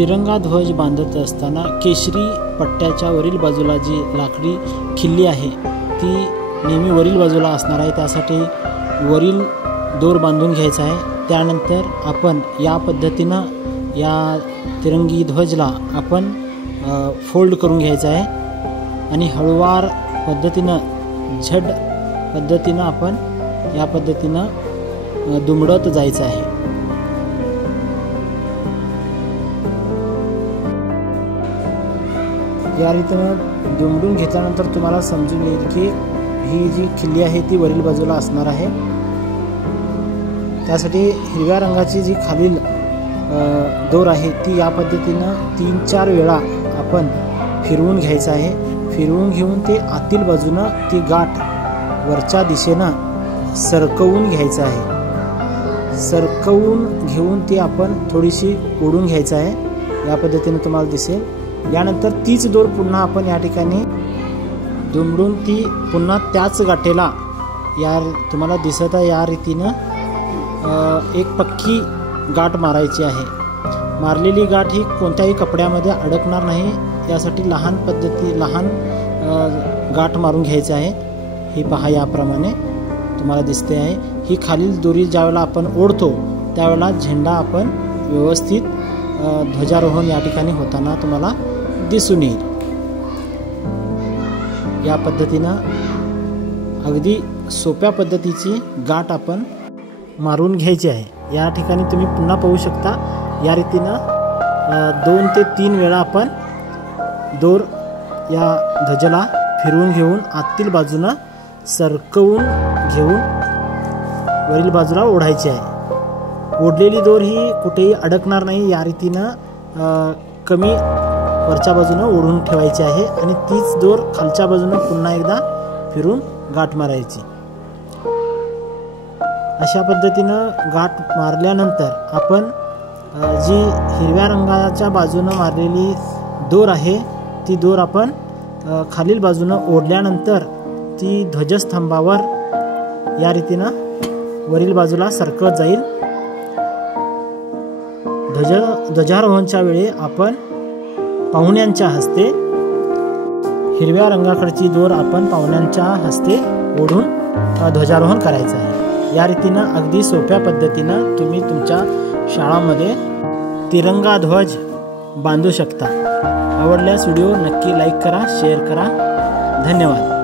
तिरंगा ध्वज बांधत असताना केशरी पट्ट्याच्या वरील बाजूला जी लाकडी खिल्ली आहे ती नेहमी वरील बाजूला असणार आहे, त्यासाठी वरील दोर बांधून घ्यायचा आहे। त्यानंतर आपण या पद्धतीनं या तिरंगी ध्वजला आपण फोल्ड करून घ्यायचा आहे आणि हळूवार पद्धतीनं झड पद्धतीनं आपण या पद्धतीनं दुमडत जायचं आहे। या रीतीनं दुमडून घेतल्यानंतर तुम्हाला समजून येईल की ही जी खिल्ली आहे ती वरील बाजूला असणार आहे। त्यासाठी हिरव्या रंगाची जी खालील दोर आहे ती या पद्धतीनं 3-4 वेळा आपण फिरवून घ्यायचं आहे। फिरवून घेऊन ते आतील बाजूनं ती गाठ वरच्या दिशेनं सरकवून घ्यायचं आहे। सरकवून घेऊन ती आपण थोडीशी ओढून घ्यायचं आहे, या पद्धतीने तुम्हाला दिसेल। यानंतर तीच दोर पुन्हा आपण या ठिकाणी दुमडून ती पुन्हा त्याच गाठेला या तुम्हाला दिसत आहे या रीतीनं एक पक्की गाठ मारायची आहे। मारलेली गाठ ही कोणत्याही कपड्यामध्ये अडकणार नाही, यासाठी लहान गाठ मारून घ्यायची आहे। ही पहा याप्रमाणे तुम्हाला दिसते आहे। ही खालील दोरी ज्यावेळेला आपण ओढतो त्यावेळेला झेंडा आपण व्यवस्थित ध्वजारोहण या ठिकाणी होताना तुम्हाला दिसून येईल। या पद्धतीनं अगदी सोप्या पद्धतीची गाठ आपण मारून घ्यायची आहे। या ठिकाणी तुम्ही पुन्हा पाहू शकता, या रीतीनं 2 ते 3 वेळा आपण दोर या ध्वजाला फिरवून घेऊन आतील बाजूनं सरकवून घेऊन वरील बाजूला ओढायची आहे। ओढलेली दोर ही कुठेही अडकणार नाही, या रीतीनं कमी वरच्या बाजूनं ओढून ठेवायची आहे आणि तीच दोर खालच्या बाजूनं पुन्हा एकदा फिरून गाठ मारायची। अशा पद्धतीनं गाठ मारल्यानंतर आपण जी हिरव्या रंगाच्या बाजूनं मारलेली दोर आहे ती दोर आपण खालील बाजूनं ओढल्यानंतर ती ध्वजस्तंभावर या रीतीनं वरील बाजूला सरकत जाईल। ध्वजारोहणच्या वेळी आपण पाहुण्यांच्या हस्ते हिरव्या रंगाकडची दोर आपण पाहुण्यांच्या हस्ते ओढून ध्वजारोहण करायचं आहे। या रीतीनं अगदी सोप्या पद्धतीनं तुम्ही तुमच्या शाळामध्ये तिरंगा ध्वज बांधू शकता। आवडल्यास व्हिडिओ नक्की लाईक करा, शेअर करा। धन्यवाद।